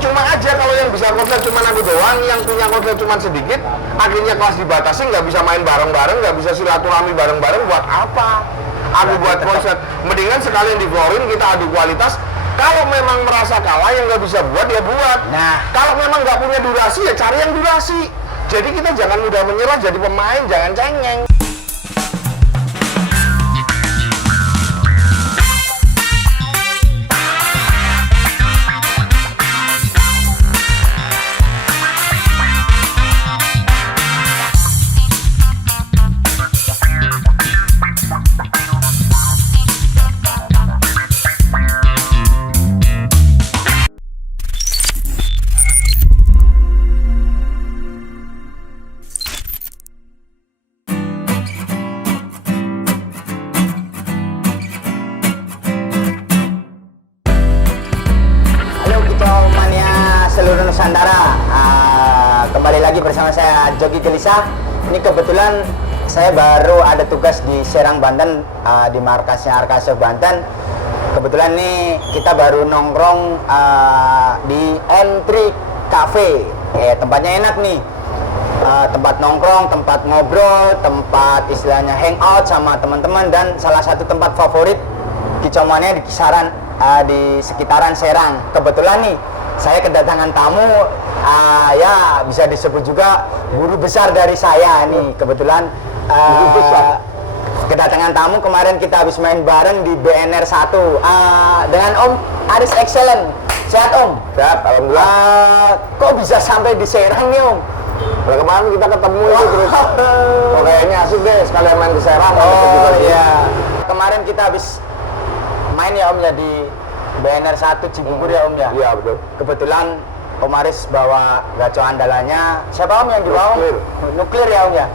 percuma aja kalau yang bisa korslet cuma aku doang, yang punya korslet cuma sedikit, akhirnya kelas dibatasi, nggak bisa main bareng-bareng, nggak bisa silaturahmi bareng-bareng, buat apa? Aku buat korslet, mendingan sekalian dikeluarin, kita adu kualitas. Kalau memang merasa kalah yang nggak bisa buat ya buat. Nah, kalau memang nggak punya durasi ya cari yang durasi. Jadi kita jangan mudah menyerah jadi pemain, jangan cengeng. Seluruh Nusantara, kembali lagi bersama saya Jogi Gelisah. Ini kebetulan saya baru ada tugas di Serang, Banten, di markasnya Arkaso Banten. Kebetulan nih kita baru nongkrong di M3 Cafe. Tempatnya enak nih, tempat nongkrong, tempat ngobrol, tempat istilahnya hangout sama teman-teman, dan salah satu tempat favorit Kicauania di kisaran di sekitaran Serang. Kebetulan nih saya kedatangan tamu, ya bisa disebut juga guru besar dari saya nih. Kebetulan kedatangan tamu, kemarin kita habis main bareng di BNR 1 dengan Om Aris Excellent. Sehat Om? Sehat, alhamdulillah. Kok bisa sampai di Serang nih Om? Nah, kemarin kita ketemu itu terus. Oh, kayaknya asik deh sekalian main ke Serang. Oh iya. Kemarin kita habis main ya Om ya di BNR 1 Cibubur ya Om ya? Iya betul. Kebetulan Om Aris bawa gaco andalannya. Siapa Om yang dibawa? Nuklir ya Om ya?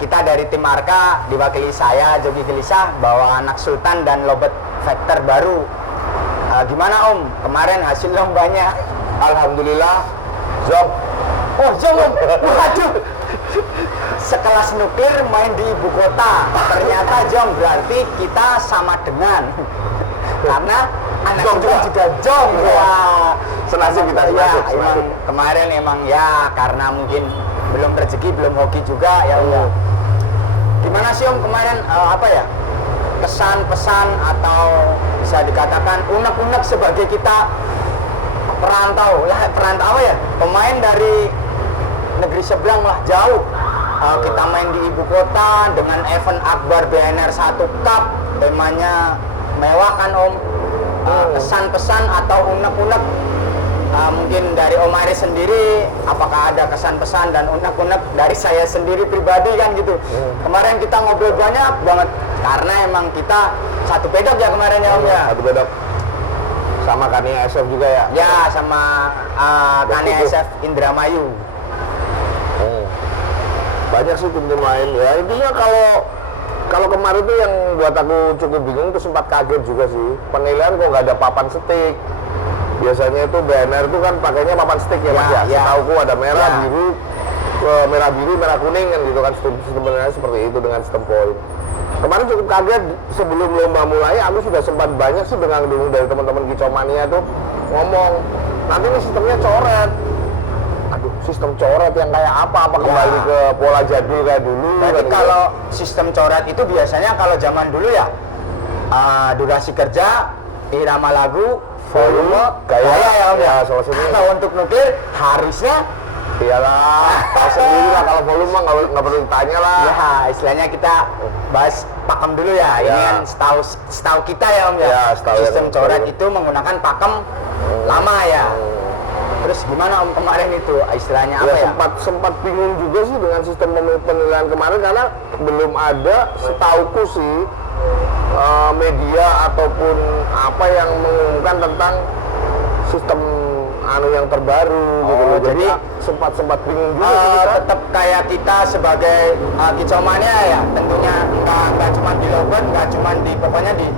Kita dari tim Arka diwakili saya Jogi Gelisah bawa anak Sultan dan Lobet Vector baru. Gimana Om? Kemarin hasil lombanya? Alhamdulillah, Jong. Oh Jong Om, waduh. Sekelas Nuklir main di ibu kota. Ternyata Jong berarti kita sama dengan. Karena anak juga Jong ya. Senasib kita emang kemarin emang ya karena mungkin belum rezeki, belum hoki juga ya Om. Gimana sih Om kemarin apa ya? Kesan pesan atau bisa dikatakan unek-unek sebagai kita perantau ya, pemain dari negeri seberang lah jauh. Kita main di ibu kota dengan event akbar BNR 1 Cup, temanya mewah kan Om. Kesan-pesan atau unek-unek mungkin dari Om Aris sendiri, apakah ada kesan-pesan dan unek-unek dari saya sendiri pribadi kan gitu. Kemarin kita ngobrol banyak banget karena emang kita satu pedok ya kemarin ya Om ya. Satu pedok sama Kania SF juga ya? Ya sama Kania SF Indramayu. Banyak sih tim lain ya. Intinya kalau kemarin tuh yang buat aku cukup bingung tuh sempat kaget juga sih. Penilaian kok nggak ada papan stick. Biasanya itu BNR itu kan pakainya papan stick ya Mas ya. Setauku ada merah, biru, merah biru, merah kuning kan gitu kan, sebenarnya seperti itu dengan sistem poin. Kemarin cukup kaget, sebelum lomba mulai aku sudah sempat banyak sih dengar dari teman-teman Kicauania tuh ngomong nanti ini sistemnya coret. Aduh, sistem coret yang kayak apa kembali ke pola jadul kayak dulu. Jadi kan kalau sistem coret itu biasanya kalau zaman dulu ya durasi kerja, irama lagu, volume, gaya ya Om ya. Kalau untuk Nuklir harusnya iyalah, tahu sendiri lah kalau volume nggak perlu ditanya lah. Ya, istilahnya kita bahas pakem dulu ya. Ini kan setahu kita ya Om ya. Sistem coret itu menggunakan pakem lama ya. Terus gimana Om kemarin itu istilahnya apa ya? Sempat bingung juga sih dengan sistem penilaian kemarin karena belum ada setauku sih media ataupun apa yang mengumumkan tentang sistem yang terbaru gitu loh. Jadi sempat bingung juga tetap kayak kita sebagai Kicauania ya, tentunya nggak cuma di Lobet, nggak cuma di pokoknya di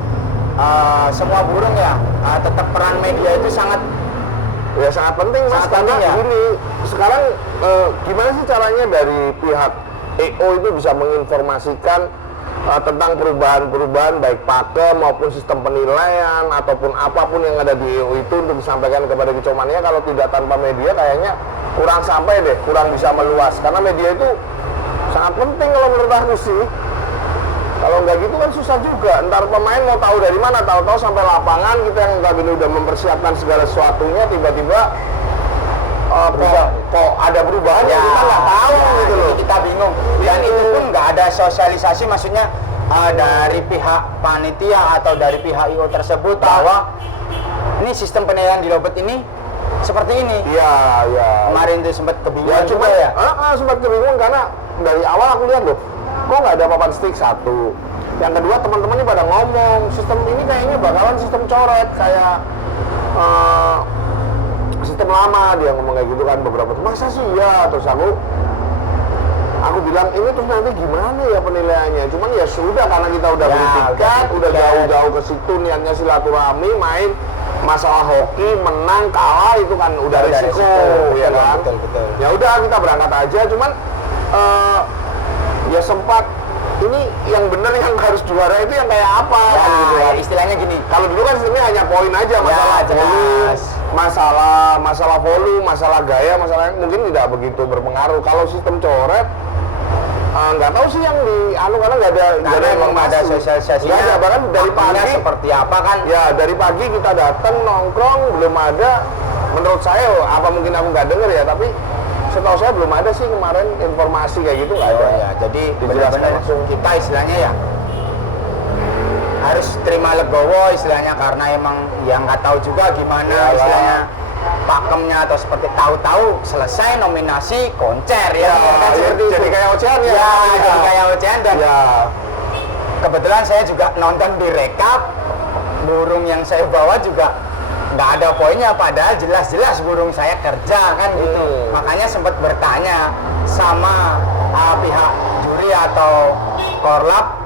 semua burung ya, tetap peran media itu sangat penting Mas, karena ya. Gini sekarang gimana sih caranya dari pihak EO itu bisa menginformasikan tentang perubahan-perubahan baik pakem maupun sistem penilaian ataupun apapun yang ada di EO itu untuk disampaikan kepada kicomania. Kalau tidak tanpa media kayaknya kurang sampai deh, kurang bisa meluas, karena media itu sangat penting kalau menurut aku sih. Kalau nggak gitu kan susah juga, ntar pemain mau tahu dari mana, tahu-tahu sampai lapangan kita yang tadi udah mempersiapkan segala sesuatunya tiba-tiba kok ada perubahan ya, kita nggak tahu gitu loh. Kita bingung, dan itu pun nggak ada sosialisasi, maksudnya dari pihak panitia atau dari pihak IO tersebut bahwa ini sistem penilaian di Lobet ini seperti ini. Iya. Kemarin tuh sempat kebingungan cuma juga ya. Sempat kebingungan karena dari awal aku lihat loh, kok nggak ada papan stick satu. Yang kedua teman-teman ini pada ngomong sistem ini kayaknya bakalan sistem coret kayak sistem lama, dia ngomong kayak gitu kan beberapa. Masa sih ya, terus aku bilang ini terus nanti gimana ya penilaiannya. Cuman ya sudah, karena kita udah beli tiket, udah jauh-jauh ke situ niatnya silaturahmi, main masalah hoki, menang kalah itu kan udah risiko, ya kan. Betul. Ya udah kita berangkat aja, cuman ya sempat ini yang bener yang harus juara itu yang kayak apa Ya, kan gitu kan. istilahnya gini. Kalau dulu kan sistemnya hanya poin aja, masalah jelas. masalah volume, masalah gaya, masalah mungkin tidak begitu berpengaruh. Kalau sistem coret nggak tahu sih yang di karena nggak ada emang nggak ada sosialisasinya. Nggak ada, bahkan dari pagi seperti apa kan? Ya dari pagi kita datang nongkrong belum ada. Menurut saya apa mungkin aku nggak dengar ya, tapi setahu saya belum ada sih kemarin informasi kayak gitu, nggak ada. Ya, jadi Dijelaskan benar-benar langsung. kita istilahnya ya harus terima legowo istilahnya, karena emang yang nggak tahu juga gimana Yalah. istilahnya pakemnya, atau seperti tahu-tahu selesai nominasi konser ya, kan seperti jadi itu. kayak ocehan ya. Ya, jadi kayak ocehan. Dan Ya. kebetulan saya juga nonton di rekap, burung yang saya bawa juga nggak ada poinnya, padahal jelas-jelas burung saya kerja kan gitu. Makanya sempat bertanya sama pihak juri atau korlap,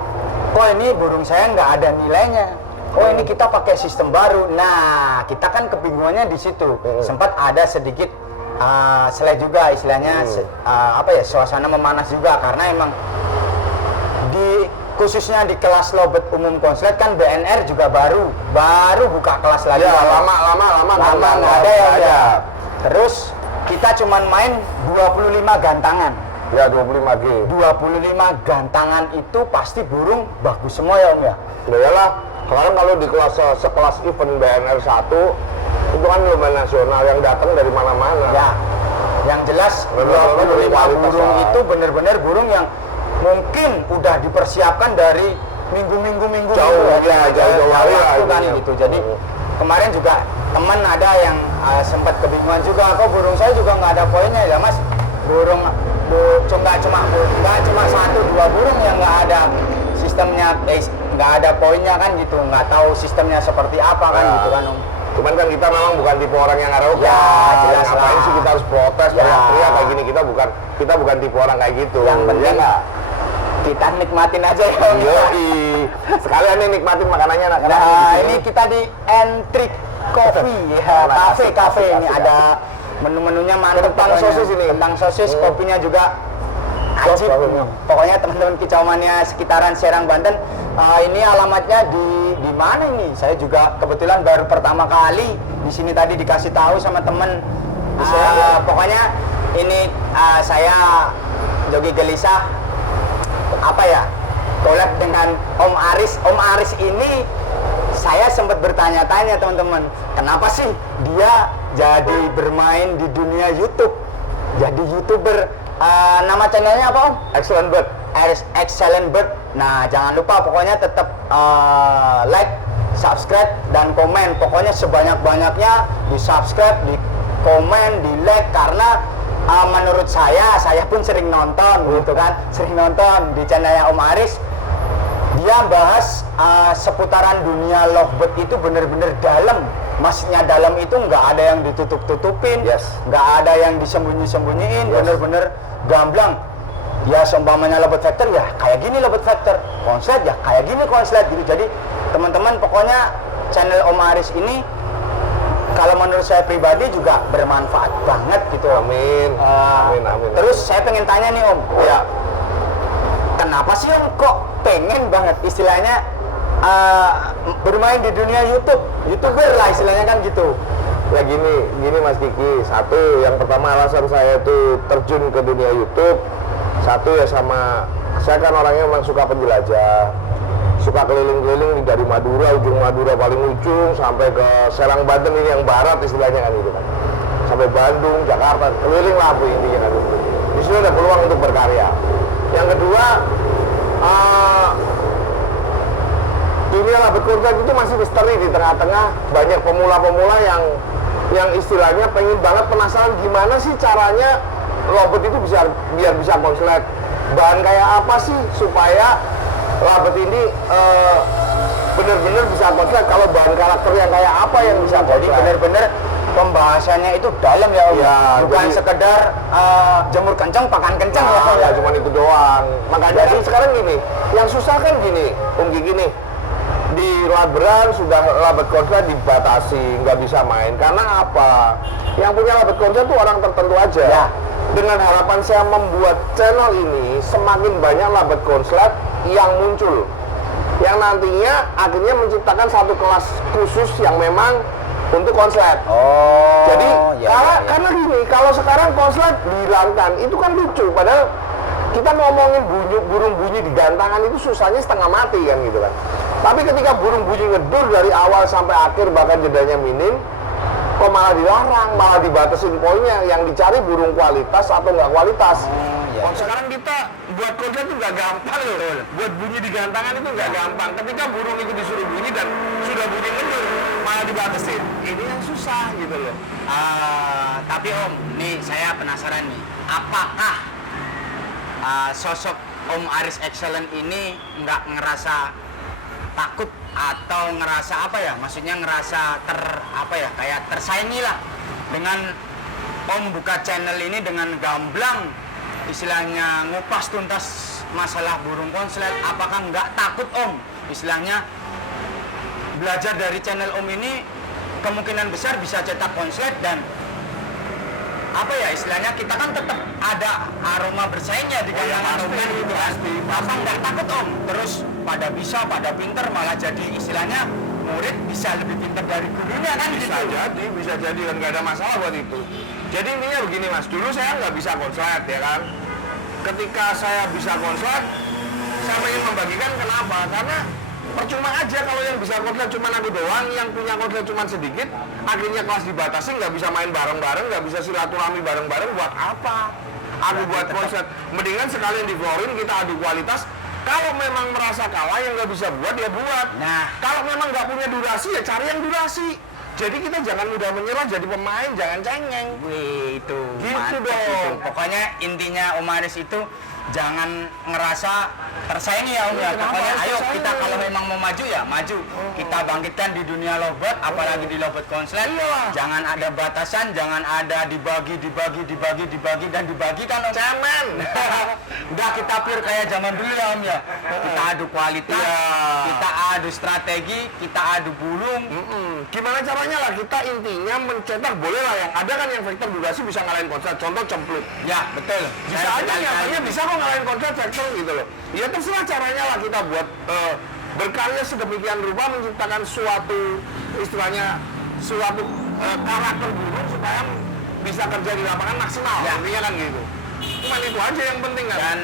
kok ini burung saya nggak ada nilainya, oh ini kita pakai sistem baru. Nah, kita kan kebingungannya di situ. Sempat ada sedikit seleh juga istilahnya, suasana memanas juga, karena emang khususnya di kelas Lobet Umum Konslet kan BNR juga baru buka kelas lagi. Ya, lama nggak ada ya. Terus kita cuman main 25 gantangan. Ya 25G. 25 gantangan itu pasti burung bagus semua ya Om ya. Ya iyalah, kemarin kalau di kelas sekelas event BNR 1 itu kan lomba nasional yang datang dari mana-mana. Ya. Yang jelas 25 burung itu benar-benar burung yang mungkin udah dipersiapkan dari minggu jauh hari lah kan gitu. Jadi kemarin juga teman ada yang sempat kebingungan juga, kok burung saya juga nggak ada poinnya ya Mas. Nggak cuma 1-2 burung yang nggak ada sistemnya, nggak ada poinnya kan gitu, nggak tahu sistemnya seperti apa kan gitu kan Om. Cuman kan kita memang bukan tipe orang yang arogan. Ya, jelas ngapain lah. sih kita harus protes, Ya. teriak kayak gini, kita bukan tipe orang kayak gitu. Yang penting ya, kita nikmatin aja ya Om. Yoi. Sekalian nih nikmatin makanannya anak-anak. Nah, ini kita di Entrik Coffee ya, kafe ini asik. ada menu-menunya mantep. Kentang pokoknya. sosis ini. Kentang sosis, kopinya juga ajib. Kopinya. Pokoknya teman-teman kicaumannya sekitaran Serang Banten, ini alamatnya di mana ini? Saya juga kebetulan baru pertama kali di sini, tadi dikasih tahu sama temen. Pokoknya ini saya Jogi Gelisah collab dengan Om Aris. Om Aris ini saya sempat bertanya-tanya teman-teman, kenapa sih dia jadi bermain di dunia YouTube, jadi YouTuber. Nama channelnya apa Om? Excellent Bird. Excellent Bird. Nah, jangan lupa pokoknya tetap like, subscribe, dan komen. Pokoknya sebanyak-banyaknya di subscribe, di komen, di like, karena menurut saya pun sering nonton gitu kan, sering nonton di channelnya Om Aris. Dia bahas seputaran dunia lovebird itu bener-bener dalam. Maksudnya dalam itu nggak ada yang ditutup-tutupin, nggak ada yang disembunyi-sembunyiin, bener-bener gamblang. Ya seumpamanya lovebird factor ya kayak gini lovebird factor, konslet ya kayak gini konslet gitu. Jadi teman-teman pokoknya channel Om Aris ini kalau menurut saya pribadi juga bermanfaat banget gitu. Amin. Amin. Terus saya pengen tanya nih Om, Ya. kenapa sih Om kok pengen banget istilahnya bermain di dunia YouTuber lah istilahnya kan gitu. Ya gini Mas Kiki, satu yang pertama alasan saya itu terjun ke dunia YouTube, satu ya sama saya kan orangnya memang suka penjelajah, suka keliling-keliling dari Madura, ujung Madura paling ujung sampai ke Serang Banten ini yang barat istilahnya kan gitu kan, sampai Bandung, Jakarta, keliling lah bu intinya kan. Di sini ada peluang untuk berkarya. Yang kedua, dunia labet konten itu masih misteri di tengah-tengah banyak pemula-pemula yang istilahnya pengen banget penasaran gimana sih caranya labet itu biar bisa konslet, bahan kayak apa sih supaya labet ini benar-benar bisa konslet, kalau bahan karakter yang kayak apa yang bisa konslet. Jadi benar-benar pembahasannya itu dalam ya Om. Ya, bukan jadi, sekedar jemur kencang, pakan kencang ya ya. cuma itu doang. Makanya jadi sekarang gini, yang susah kan gini, Gigi nih, di Labran sudah labet konslet dibatasi, nggak bisa main. Karena apa? Yang punya labet konslet itu orang tertentu aja. Ya. Dengan harapan saya membuat channel ini, semakin banyak labet konslet yang muncul, yang nantinya akhirnya menciptakan satu kelas khusus yang memang untuk konslet. Oh. Jadi ya. karena gini, kalau sekarang konslet dihilangkan, itu kan lucu. Padahal kita ngomongin burung bunyi di gantangan itu susahnya setengah mati kan gitu kan. Tapi ketika burung bunyi ngedur dari awal sampai akhir bahkan jedanya minim, kok malah dilarang, malah dibatasin poinnya. Yang dicari burung kualitas atau nggak kualitas. Ya. Sekarang kita buat konslet itu nggak gampang loh. Buat bunyi di gantangan itu nggak gampang. Ketika burung itu disuruh bunyi dan sudah bunyi ngedur, malah dibatasin. Ini yang susah gitu loh. Tapi Om, nih saya penasaran nih, apakah sosok Om Aris Excellent ini nggak ngerasa takut atau ngerasa apa ya? Maksudnya ngerasa kayak tersaingi lah dengan Om buka channel ini dengan gamblang, istilahnya ngupas tuntas masalah burung konslet. Apakah nggak takut Om? Istilahnya belajar dari channel Om ini kemungkinan besar bisa cetak konslet dan apa ya istilahnya kita kan tetap ada aroma bersaingnya di kalangan Om kan gitu kan. Apa nggak takut Om? Terus pada pinter malah jadi istilahnya murid bisa lebih pinter dari gurunya kan gitu. Bisa jadi kan nggak ada masalah buat itu. Jadi intinya begini Mas, dulu saya nggak bisa konslet ya kan. Ketika saya bisa konslet, saya ingin membagikan kenapa? Karena percuma aja kalau yang bisa konslet cuma aku doang, yang punya konslet cuma sedikit, akhirnya kelas dibatasi, nggak bisa main bareng-bareng, nggak bisa silaturahmi bareng-bareng, buat apa? Aku buat konslet, mendingan sekalian dikeluarin, kita adu kualitas. Kalau memang merasa kalah yang nggak bisa buat, ya buat. Nah, kalau memang nggak punya durasi, ya cari yang durasi. Jadi kita jangan mudah menyerah jadi pemain, jangan cengeng. wih itu Gitu mantep dong. itu. Pokoknya intinya Om Aris itu jangan ngerasa tersaingi ya Om ya. Kenapa Pokoknya harus ayo tersaingi? kita kalau memang mau maju ya maju. Kita bangkitkan di dunia lowbat, apalagi di lowbat konslet. Iya. Jangan ada batasan, jangan ada dibagi dan dibagikan Om. Cemen. Udah kita pure kayak zaman dulu ya Om ya. Kita adu kualitas, Iya. kita adu strategi, kita adu burung. Gimana caranya lah, kita intinya mencetak, boleh lah yang ada kan yang vektor durasi bisa ngalahin konslet, contoh cemplut. Ya betul. Bisa Saya aja sekali-kali nyatanya bisa kok ngalahin konslet vektor gitu loh. Ya terserah caranya lah kita buat berkarya sedemikian rupa menciptakan suatu istilahnya suatu karakter burung supaya bisa kerja di lapangan maksimal. Ya. Intinya kan gitu. Cuman itu aja yang penting kan. Dan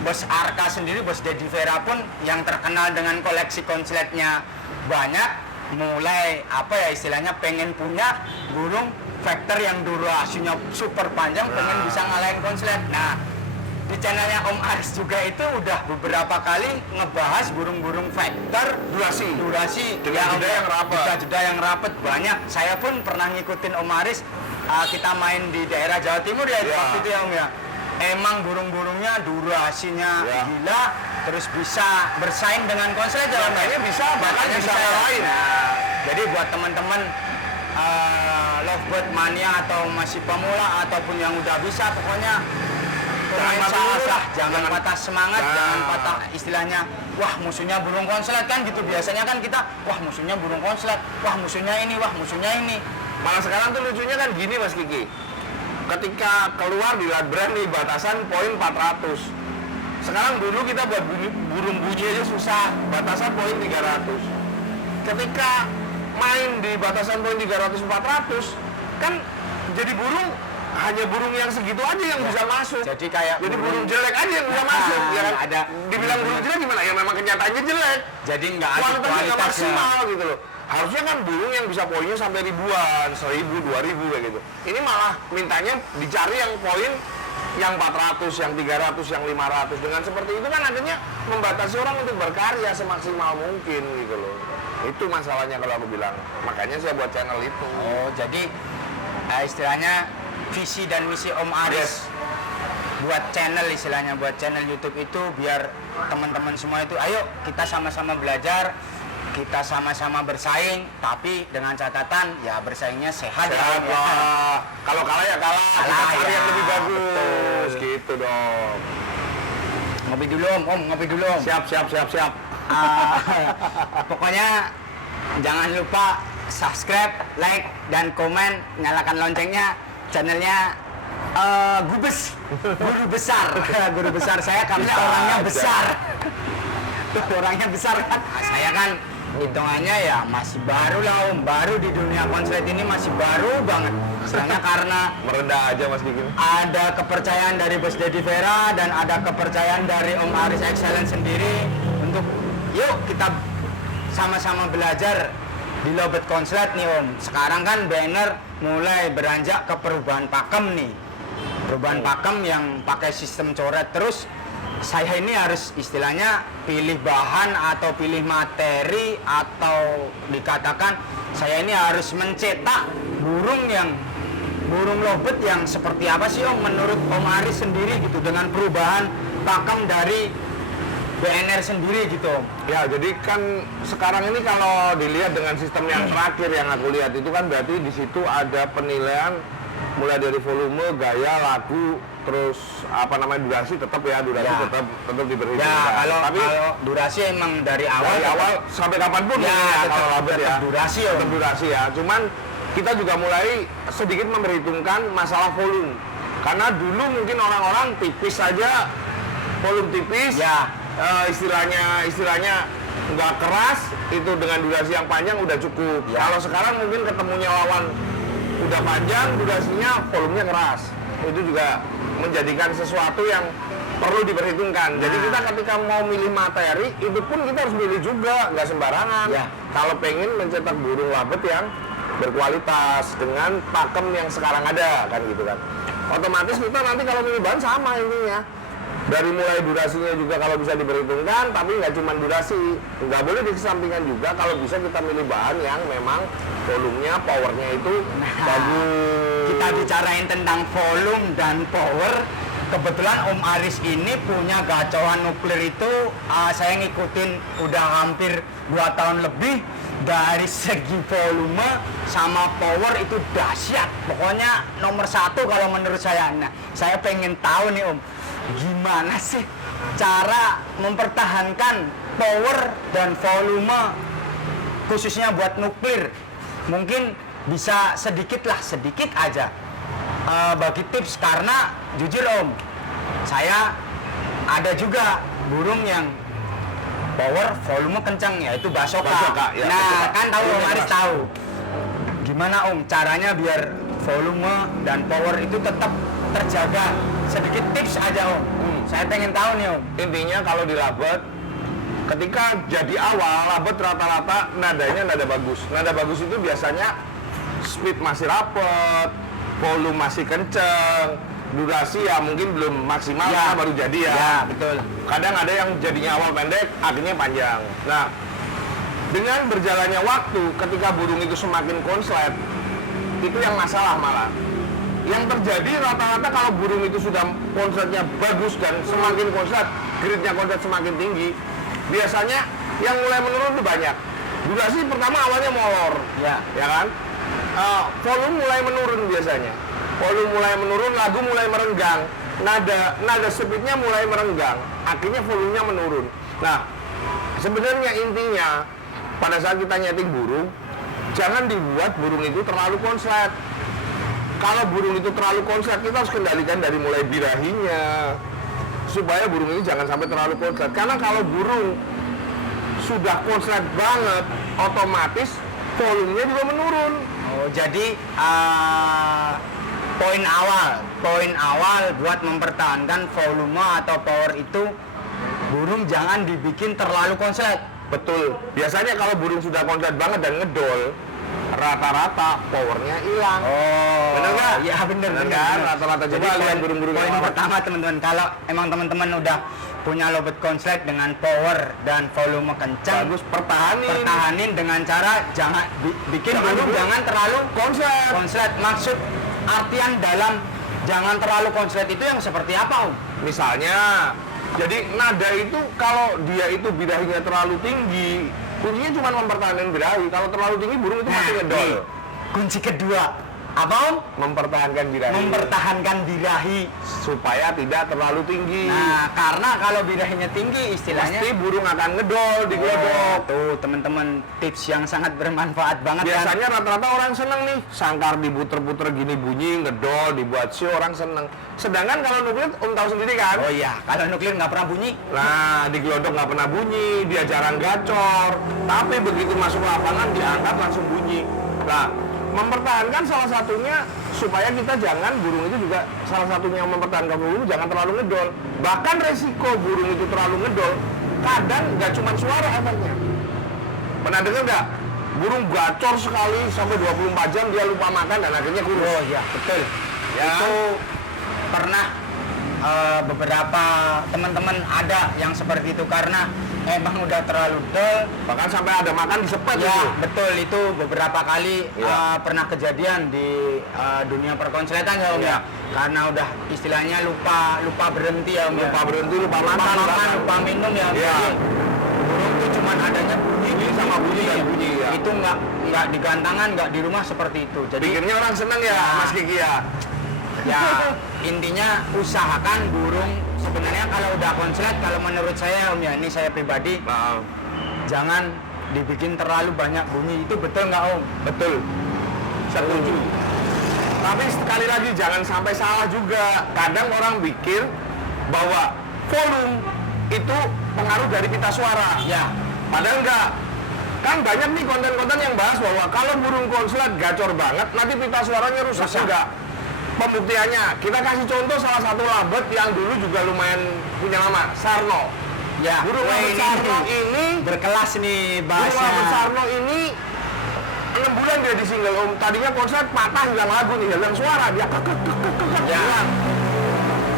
Bos Arka sendiri, Bos Dedi Vera pun yang terkenal dengan koleksi konsletnya banyak, mulai apa ya istilahnya pengen punya burung vektor yang durasinya super panjang, pengen bisa ngalahin konslet. Nah, di channelnya Om Aris juga itu udah beberapa kali ngebahas burung-burung vektor durasi Dengan jeda yang rapat. jeda yang rapet banyak. Saya pun pernah ngikutin Om Aris, kita main di daerah Jawa Timur ya waktu itu ya Om ya. Emang burung-burungnya durasinya gila, terus bisa bersaing dengan konslet jalan bisa, bahkan bisa ngalahin. Nah, jadi buat teman-teman lovebird mania atau masih pemula ataupun yang udah bisa, pokoknya jangan patah semangat, jangan patah istilahnya wah musuhnya burung konslet kan gitu. Biasanya kan kita wah musuhnya burung konslet, wah musuhnya ini. Malah sekarang tuh lucunya kan gini Mas Kiki, ketika keluar di Labran nih batasan poin 400, Sekarang dulu kita buat burung bunyi aja susah, batasan poin 300. Ketika main di batasan poin 300-400, kan jadi burung hanya burung yang segitu aja yang bisa masuk. Jadi kayak jadi burung jelek aja yang bisa masuk, ya kan? Ada dibilang burung jelek gimana? Ya memang kenyataannya jelek. Jadi nggak ada Kualitasnya nggak kualitas maksimal gitu loh. Harusnya kan burung yang bisa poinnya sampai ribuan, 1000, 2000 kayak gitu. Ini malah mintanya dicari yang poin yang 400, yang 300, yang 500. Dengan seperti itu kan akhirnya membatasi orang untuk berkarya semaksimal mungkin gitu loh. Itu masalahnya kalau aku bilang. Makanya saya buat channel itu. Oh, jadi istilahnya visi dan misi Om Aris buat channel, istilahnya buat channel YouTube itu biar teman-teman semua itu ayo kita sama-sama belajar, kita sama-sama bersaing, tapi dengan catatan ya bersaingnya sehat, Sehat ya. lah. Kalau kalah ya kalah. Kita cari ya, yang lebih bagus. betul. Gitu dong. Ngopi dulu Om, ngopi dulu Om. Siap. Pokoknya jangan lupa subscribe, like, dan komen, nyalakan loncengnya. Channelnya Gubes, guru besar. Guru besar saya karena orangnya besar. Orangnya besar kan. Saya kan hitungannya ya masih baru lah Om, baru di dunia konslet ini masih baru banget. Soalnya karena Merendah aja Mas Diki. ada kepercayaan dari Bos Dedi Vera dan ada kepercayaan dari Om Aris Excellence sendiri untuk yuk kita sama-sama belajar di Lobet Konslet nih Om. Sekarang kan banner mulai beranjak ke perubahan pakem nih. Perubahan pakem yang pakai sistem coret. Terus saya ini harus istilahnya pilih bahan atau pilih materi atau dikatakan saya ini harus mencetak burung lobet yang seperti apa sih Om menurut Om Aris sendiri gitu dengan perubahan pakem dari BNR sendiri gitu Om. Ya, jadi kan sekarang ini kalau dilihat dengan sistem yang terakhir yang aku lihat itu kan berarti di situ ada penilaian mulai dari volume, gaya, lagu, terus apa namanya durasi tetap ya, tetap diberi. Ya, kalau durasi emang dari awal sampai kapanpun ya, kalau labet ya. Durasi ya. Tetap durasi ya. Cuman kita juga mulai sedikit memperhitungkan masalah volume. Karena dulu mungkin orang-orang tipis saja, volume tipis. Ya. Istilahnya nggak keras, itu dengan durasi yang panjang udah cukup. Ya. Kalau sekarang mungkin ketemunya lawan udah panjang, durasinya volumenya keras, itu juga menjadikan sesuatu yang perlu diperhitungkan. Jadi kita ketika mau milih materi, itu pun kita harus milih juga, nggak sembarangan. Ya. Kalau pengen mencetak burung labet yang berkualitas dengan pakem yang sekarang ada, kan gitu kan. Otomatis kita nanti kalau milih bahan sama intinya. Dari mulai durasinya juga kalau bisa diperhitungkan, tapi nggak cuma durasi, nggak boleh dikesampingkan juga kalau bisa kita milih bahan yang memang volumenya, powernya itu bagus. Kita bicarain tentang volume dan power. Kebetulan Om Aris ini punya gacauan nuklir itu saya ngikutin udah hampir 2 tahun lebih. Dari segi volume sama power itu dahsyat. Pokoknya nomor 1 kalau menurut saya. Nah, saya pengen tahu nih Om, gimana sih cara mempertahankan power dan volume khususnya buat nuklir? Mungkin bisa sedikit aja bagi tips, karena jujur Om, saya ada juga burung yang power volume kencang, yaitu basoka. Ya, nah basoka. Kan tahu Om Aris tahu gimana Om caranya biar volume dan power itu tetap terjaga. Sedikit tips aja Om. Saya pengen tahu nih Om. Intinya kalau di labet, ketika jadi awal labet rata-rata nadanya nada bagus. Nada bagus itu biasanya speed masih rapet, volume masih kenceng, durasi ya mungkin belum maksimal Ya. karena baru jadi ya. Ya, betul. Kadang ada yang jadinya awal pendek, akhirnya panjang. Nah, dengan berjalannya waktu, ketika burung itu semakin konslet, itu yang masalah malah. Yang terjadi rata-rata kalau burung itu sudah konsletnya bagus dan semakin konslet, gridnya konslet semakin tinggi, biasanya yang mulai menurun itu banyak. Durasi pertama awalnya molor, Ya. kan? Volume mulai menurun biasanya. Volume mulai menurun, lagu mulai merenggang, nada speednya mulai merenggang, akhirnya volumenya menurun. Nah, sebenarnya intinya pada saat kita nyeting burung, jangan dibuat burung itu terlalu konslet. Kalau burung itu terlalu konslet, kita harus kendalikan dari mulai birahinya supaya burung ini jangan sampai terlalu konslet. Karena kalau burung sudah konslet banget, otomatis volumenya juga menurun. Oh, jadi poin awal buat mempertahankan volume atau power itu burung jangan dibikin terlalu konslet. Betul. Biasanya kalau burung sudah konslet banget dan ngedol, rata-rata powernya hilang. Oh, bener nggak? Iya bener kan? Rata-rata Jadi coba lihat burung-burung poin yang pertama teman-teman, kalau emang teman-teman udah punya lobet konslet dengan power dan volume kencang, bagus, pertahanin dengan cara jangan bikin burung jangan terlalu konslet. konslet. Maksud artian dalam jangan terlalu konslet itu yang seperti apa, Om? Misalnya, jadi nada itu kalau dia itu birahinya terlalu tinggi, kuncinya cuma mempertahankan birahi. Kalau terlalu tinggi burung itu pasti ngedol. nih, kunci kedua apa, Om? Mempertahankan birahi. Mempertahankan birahi Supaya tidak terlalu tinggi. Nah, karena kalau birahinya tinggi istilahnya pasti burung akan ngedol di glodok. tuh teman-teman, tips yang sangat bermanfaat banget. Biasanya kan? rata-rata orang seneng nih, sangkar diputer-puter gini bunyi, ngedol, dibuat show, orang seneng. Sedangkan kalau nuklir, tahu sendiri kan? Oh iya, kalau nuklir nggak pernah bunyi. Nah, di glodok nggak pernah bunyi, dia jarang gacor. Tapi begitu masuk lapangan, diangkat langsung bunyi. Nah, mempertahankan salah satunya supaya kita jangan, burung itu juga salah satunya yang mempertahankan burung jangan terlalu ngedol. Bahkan resiko burung itu terlalu ngedol, kadang nggak cuma suara efeknya. Pernah dengar nggak? Burung gacor sekali sampai 24 jam dia lupa makan dan akhirnya kurus. Oh iya, betul. Ya. Itu pernah beberapa teman-teman ada yang seperti itu karena emang udah terlalu dull. Bahkan sampai ada makan disepet Ya, itu. betul, itu beberapa kali Iya. pernah kejadian di dunia perkonsletan ya, Om Iya. ya. Karena udah istilahnya lupa berhenti ya, Om ya. Lupa berhenti, lupa makan, bahkan. lupa minum ya. Iya. Jadi, burung itu cuma adanya bunyi sama bunyi dan bunyi, ya. Itu nggak di gantangan, nggak di rumah seperti itu. Jadi Pikirnya orang seneng ya, Nah. Mas Kiki ya. ya intinya usahakan burung sebenarnya kalau udah konslet, kalau menurut saya, Om ya, ini saya pribadi, Nah, jangan dibikin terlalu banyak bunyi. Itu betul nggak, Om? betul. Setuju. Tapi sekali lagi jangan sampai salah juga. Kadang orang pikir bahwa volume itu pengaruh dari pita suara. Ya, Padahal enggak. Kan banyak nih konten-konten yang bahas bahwa kalau burung konslet gacor banget, nanti pita suaranya rusak. Rusak. Enggak. Pembuktiannya, kita kasih contoh salah satu labet yang dulu juga lumayan punya nama, Sarno. ya. Burung Wah, labet Sarno ini, berkelas nih burung labet bahasnya. Sarno ini 6 bulan dia di single, Om. Tadinya konslet patah, hilang lagu nih, hilang suara, dia Ya. hilang.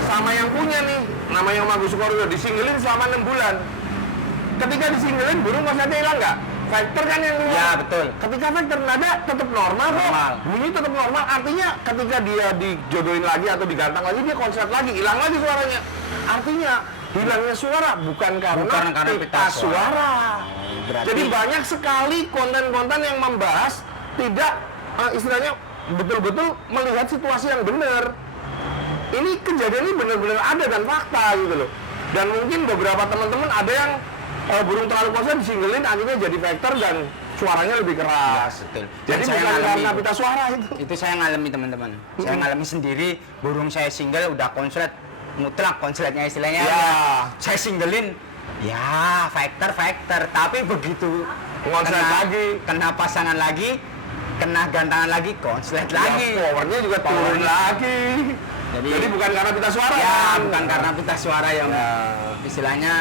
Sama yang punya nih, namanya Om Agus Sukoryo, disinggelin selama 6 bulan. Ketika disinggelin, burung konsletnya hilang nggak? Vektor kan yang hilang. Ya, betul. Ketika vektor nada tetap normal kok. Normal. Bunyi tetap normal. Artinya ketika dia dijodohin lagi atau digantang lagi, dia konslet lagi, hilang lagi suaranya. Artinya hilangnya suara bukan karena pita suara. Berarti Jadi banyak sekali konten-konten yang membahas tidak istilahnya betul-betul melihat situasi yang benar. Ini kejadian ini benar-benar ada dan fakta gitu loh. Dan mungkin beberapa teman-teman ada yang burung terlalu konslet disinggelin akhirnya jadi vektor dan suaranya lebih ya, keras. betul. Jadi Dan saya bukan ngalami karena pita suara itu. itu saya ngalami, teman-teman. Saya ngalami sendiri, burung saya single udah konslet, mutlak konsletnya istilahnya. Ya. Saya singgelin, ya vektor, tapi begitu Konslet lagi. kena pasangan lagi, kena gantangan lagi, konslet lagi. Ya, powernya juga turun Powernya. lagi. Jadi bukan karena pita suara Ya, kan? bukan karena pita suara yang Ya. istilahnya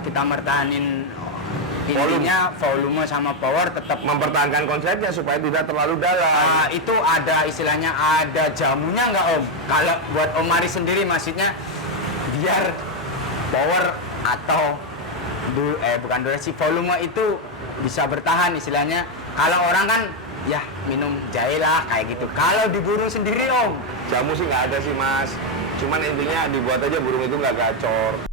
kita mertahanin intinya volume sama power tetap Mempertahankan konsepnya supaya tidak terlalu dalam. itu ada istilahnya, ada jamunya nggak, Om? Kalau buat Om Mari sendiri maksudnya biar power atau bukan durasi, volume itu bisa bertahan istilahnya. Kalau orang kan ya minum jahe lah kayak gitu. Kalau di burung sendiri, Om, Jamu sih nggak ada sih, Mas. Cuman intinya dibuat aja burung itu nggak gacor.